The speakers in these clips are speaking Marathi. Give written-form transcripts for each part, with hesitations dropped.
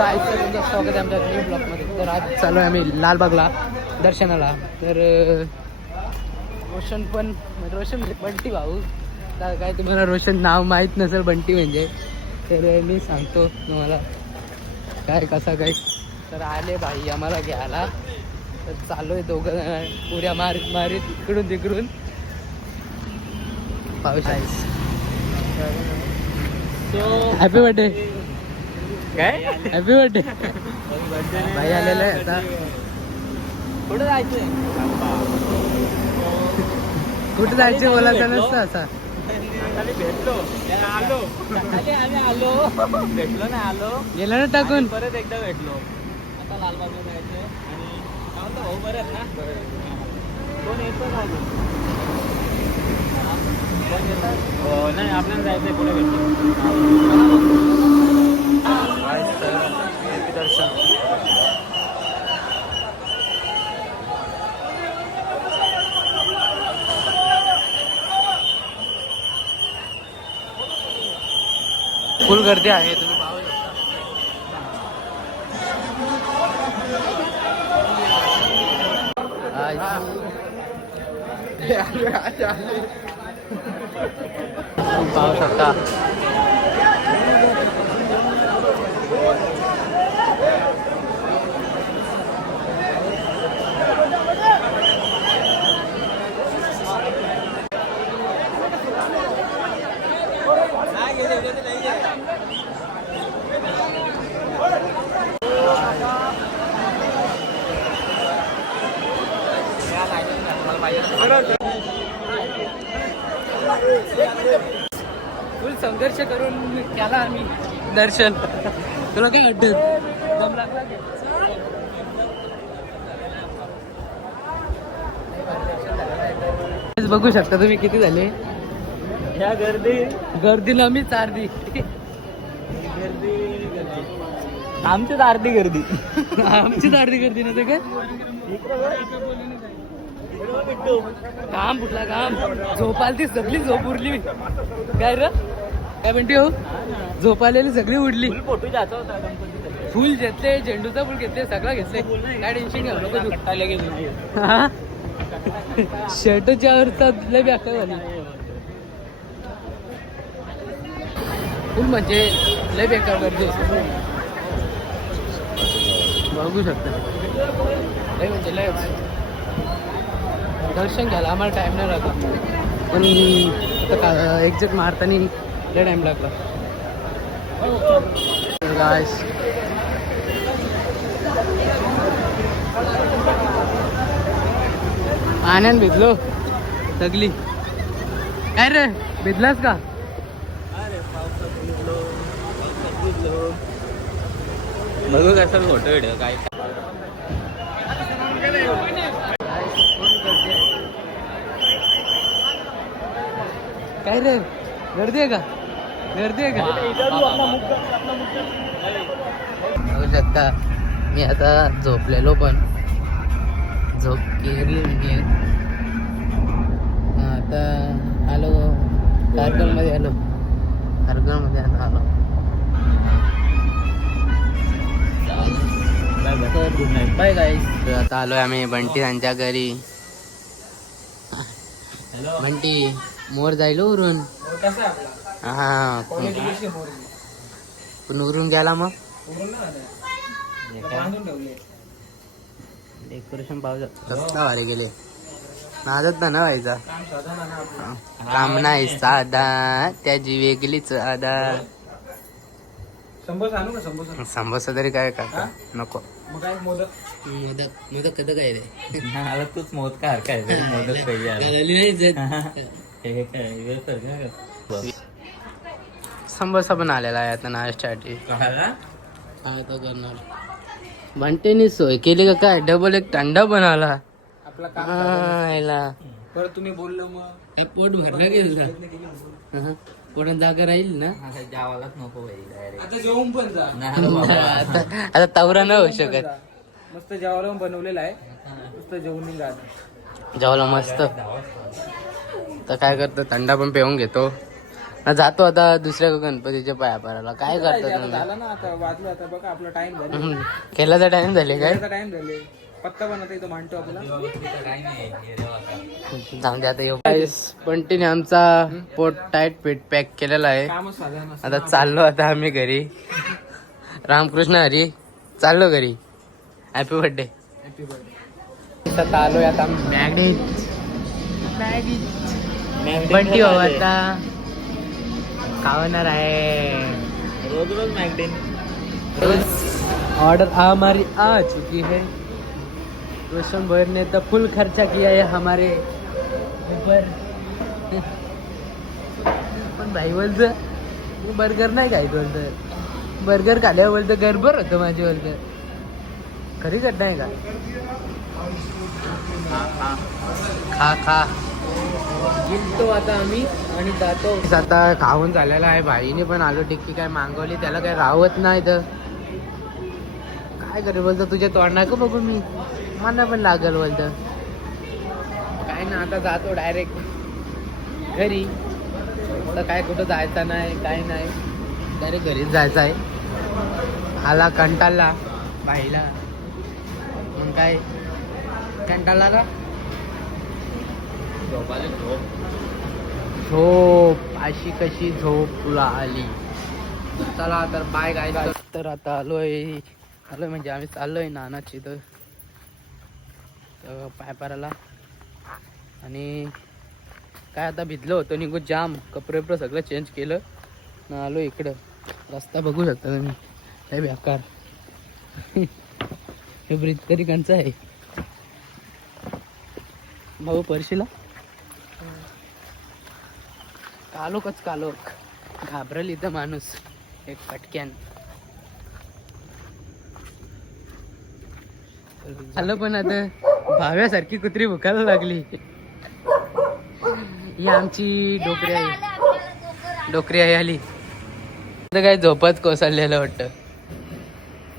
तुमचं स्वागत आहे आमच्या न्यू ब्लॉकमध्ये. तर आज चालू आहे आम्ही लालबागला दर्शनाला. तर रोशन बंटी भाऊ, काय तुम्हाला रोशन नाव माहीत नसेल, बंटी म्हणजे, तर मी सांगतो तुम्हाला काय कसा काय. तर आले भाई आम्हाला घ्यायला. तर चालू आहे दोघं पुऱ्या मारीत इकडून तिकडून पाऊस आहे. Happy birthday. काय हॅपी बर्थडे भाई आलेलं आहे. आता कुठं जायचंय, कुठं जायचं बोलायचं नसतं. असा भेटलो ना, आलो गेलं ना टाकून. परत एकदा भेटलो. आता लालबागला जायचंय. आणि काय म्हणतो भाऊ, बरं आहेत ना? कोण येतो ना? हो नाही, आपल्याला जायचंय पुढे भेटतो. दर्शन फुल गर्दी आहे, तुम्ही पाहू शकता. पाहू शकता. फुल संघर्ष करून केला आम्ही दर्शन. तुला काय वाटतं, दम लागला? बघू शकता तुम्ही किती झाले या गर्दीला. मी चारदी आमचीच अर्धी गर्दी. आमचीच अर्धी गर्दी नव्हते काय. काम कुठला काम, झोप आली ती सगळी, झोप उरली. काय रे काय म्हणते हो, झोप आलेली सगळी उडली. फुल घेतले, झेंडूचा फुल घेतले, सगळं घेतले. काय टेन्शन घ्या नको तू. हा शर्टच्या वरचा लय बेकार झाली. फुल म्हणजे लय बेकार गर्दी बघू शकता. लय म्हणजे लय दर्शन घ्यायला आम्हाला टाइम नाही लागला, पण एक्झॅक्ट मारताना लय टाइम लागला. गाइस पाण्यात भिजलो सगळी. काय रे भिजलास का? बघू कसं फोटो व्हिडिओ काय. काय रे गर्दी आहे का? गर्दी आहे का? बघू शकता मी आता झोपलेलो, पण झोप केली मी. आता आलो कारगलमध्ये आलो. आलो. गुड नाईट, बाय गाईस. आता आलोय आम्ही बंटी यांच्या घरी. बंटी मोर जाईल उरून. हा पण उरून गेला. मग डेकोरेशन पाहू शकता. वारे गेले नादत ना व्हायचा काम नाही साधा, त्याची वेगळीच आदा. समोसा तरी काय का नको. मोदक कधी काय रे? तूच मोद का काय मोदक समोसा पण आलेला आहे आता नाश्त्यासाठी. काय तो करणार. बंटेनी सोय केली का काय? डबल एक थंडा पण आला परत तुम्ही बोललो मग पोट भरला गेलं. पोटात जागा राहील ना. जेवायलाच नको भाई. आता जेवून पण जा. आता तवरा न होऊ शकत. मस्त जेवायला बनवलेला आहे, मस्त जेवून निघा. जेवायला मस्त. तर काय करतो, थंडा पण पिऊन घेतो. जातो आता दुसऱ्या गणपतीच्या पाया पडायला. काय करतात तुम्ही? झालं ना आता वाजलं आता बघा आपला टाइम झाला. खेळाचा टाइम झाले काय? टाइम झाले पत्ता पण आता इथं मांडतो आपला. जाऊन दे आता येऊ. बंटीने आमचा पोट टाईट पीठ पॅक केलेला आहे. कामच साधा आता चाललो आता आम्ही घरी. रामकृष्ण हरी चाललो घरी. Happy birthday. Happy birthday. आता आलोय आता मॅगनेट बंटी बाबा आता खावणार आहे. रोज रोज मॅगडीन. रोज ऑर्डर हमारी आ चुकी है. रोशन भैया ने तो फुल खर्चा किया है हमारे ऊपर. पण भाई बोलतं बर्गर नाही खायचं बोलतं. बर्गर खाल्यावर बोलतं गडबड होतं माझी बोलतं. खरी घटना आहे का? खा खा गेलतो आता आम्ही आणि जातो. आता खाऊन झालेला आहे. भाईने पण आलू टिक्की काय मागवली. त्याला काय राहत नाही तर काय करे बोलतो तुझ्या तोंडाक बघू मी मला पण लागल बोलतं. काय ना आता जातो डायरेक्ट घरी. तर काय कुठं जायचं नाही काय नाही डायरेक्ट घरीच जायचं आहे. आला कंटाळला भाईला मग काय कंटाळला का झोप अशी कशी झोप तुला आली. चला तर बाय गाय. तर आता आलोय म्हणजे आम्ही चाललोय नानाची तर पायपाराला. आणि काय आता भिजलो होतो निघू जाम. कपडे सगळं चेंज केलं ना आलो इकडं. रस्ता बघू शकता तुम्ही काय बेकार. हे ब्रिज तरी कंचा आहे भाऊ परशीला. कालोकच कालोक घाबरल इथं माणूस एक पटक्यान. झालं पण आता भाव्यासारखी कुत्री भुकायला लागली. ही आमची डोकरी आई आली. काय झोपत कोसळलेलं वाटतं.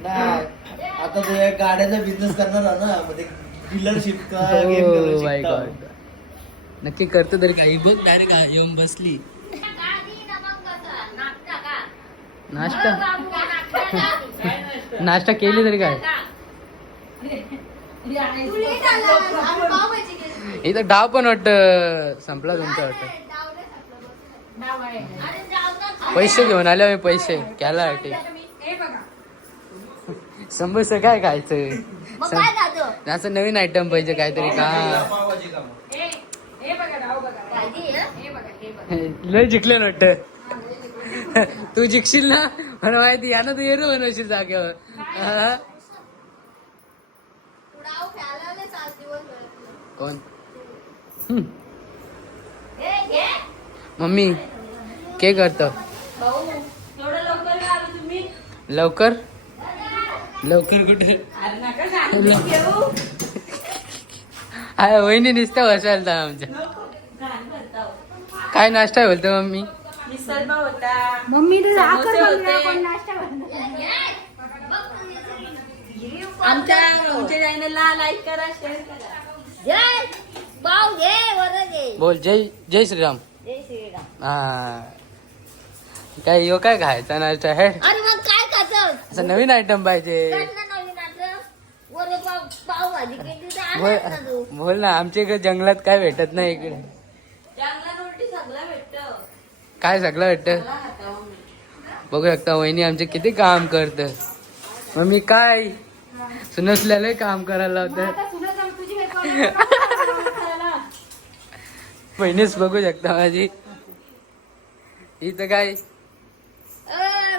आता तू गाड्याचा बिझनेस करणार आहे ना मध्ये डीलरशिप माय गॉड. नक्की करतो तरी काही बघ. डायरेक्ट येऊन बसली. नाश्ता केली तरी काय. इथं डाव पण वाटत संपला तुमचा वाटत. पैसे घेऊन आले मी पैसे घ्यायला वाटे. समोसा काय खायचं असं नवीन आयटम पाहिजे काहीतरी का. लय जिंकले ना वाटत. तू जिंकशील ना मला माहिती. यानं तू येणं बनवशील जागेवर. कोण मम्मी के करतो लवकर लवकर कुठे. हाय वहिनी नुसत्या बसायला आमच्या. काय नाश्ता बोलतो मम्मी. आमच्या चॅनलला लाईक करा शेअर करा. जय भाऊ जय वर जय. बोल जय जय श्रीराम. जय श्रीराम. हा काय यो काय खायचा नाश्ता आहे. अरे मग काय खातं असं नवीन आयटम पाहिजे. नवीन आता वर पाव भाजी केली तर आणत ना तू. बोल ना. आमच्या इकडे जंगलात काय भेटत नाही. इकडे जंगलात उलटी सगळं भेटतं. काय सगळं भेटत बघू शकता. वहिनी आमचे किती काम करत. मम्मी काय सुनसल्याला काम करायला लावत. बहिणीच बघू शकता माझी. इथं काय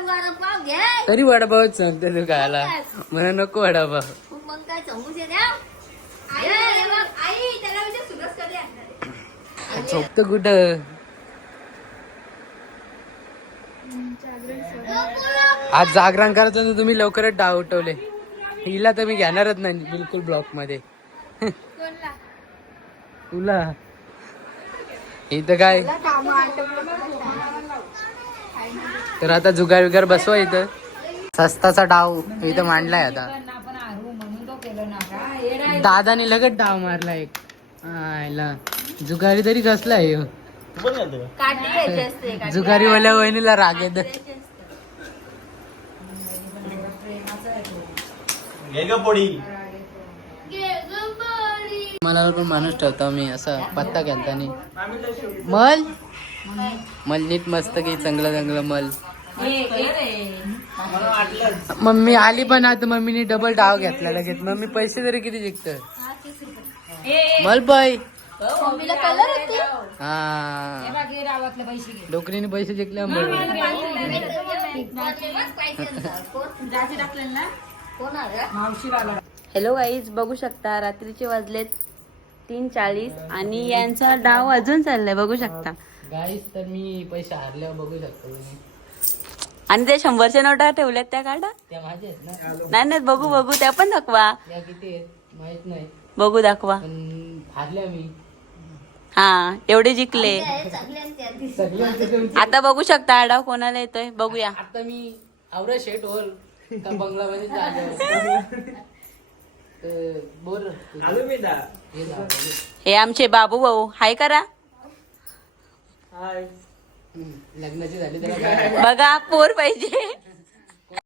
वडापाव घे. तरी वडापावच सांगते तू खायला. मला नको वडापाव. मग काय समोसे द्या. आई त्याला विचार सुरस कधी आणणार आहे. झोपतं कुठं. आज जागरण करायचं तर तुम्ही लवकरच डाव उठवले. हिला तर मी घेणारच नाही बिलकुल ब्लॉक मध्ये. तुला इथं काय तर आता जुगार विगार बसवा. इथं सस्ताचा डाव इथं मांडलाय आता. दादाने लगेच डाव मारला एक. जुगारी तरी कसला आहे तू पण घालतो का? काठी घ्यायची असते काठी. जुगारीवाल्या वहिनीला राग येत घे ग पोळी. मला पण माणूस ठेवतो मी असा पत्ता खेळताना मल मल नीट मस्त की चांगलं चांगलं मल. मम्मी आली पण आता मम्मीने डबल डाव घेतला लगेच. मम्मी पैसे तरी किती जिंकत मल बाई. मम्मीला कलर होते. हा डोकरीने पैसे जिंकले हॅलो गाईज, बघू शकता रात्रीचे वाजलेत 3:40 आणि यांचा डाव अजून चाललाय बघू शकता. गाईस तर मी पैसे हारल्यावर बघू शकतो तुम्ही. आणि ते 100च्या नोटा ठेवल्यात त्या काढा. त्या माझ्या आहेत ना. नाही नाही बघू बघू त्या पण दाखवा. या किती आहेत माहित नाही बघू दाखवा. पण हारल्या मी हा एवढे जिंकले. सगळ्यांचे. आता बघू शकता हा डाव कोणाला येतोय बघूया. आता मी आवरा शेट होल का बंगलामध्ये चाललो बोर आलो मी दा. हे आमचे बाबू भाऊ हाय करा. हाय. लग्नाची झाली त्याला बघा पोर पाहिजे.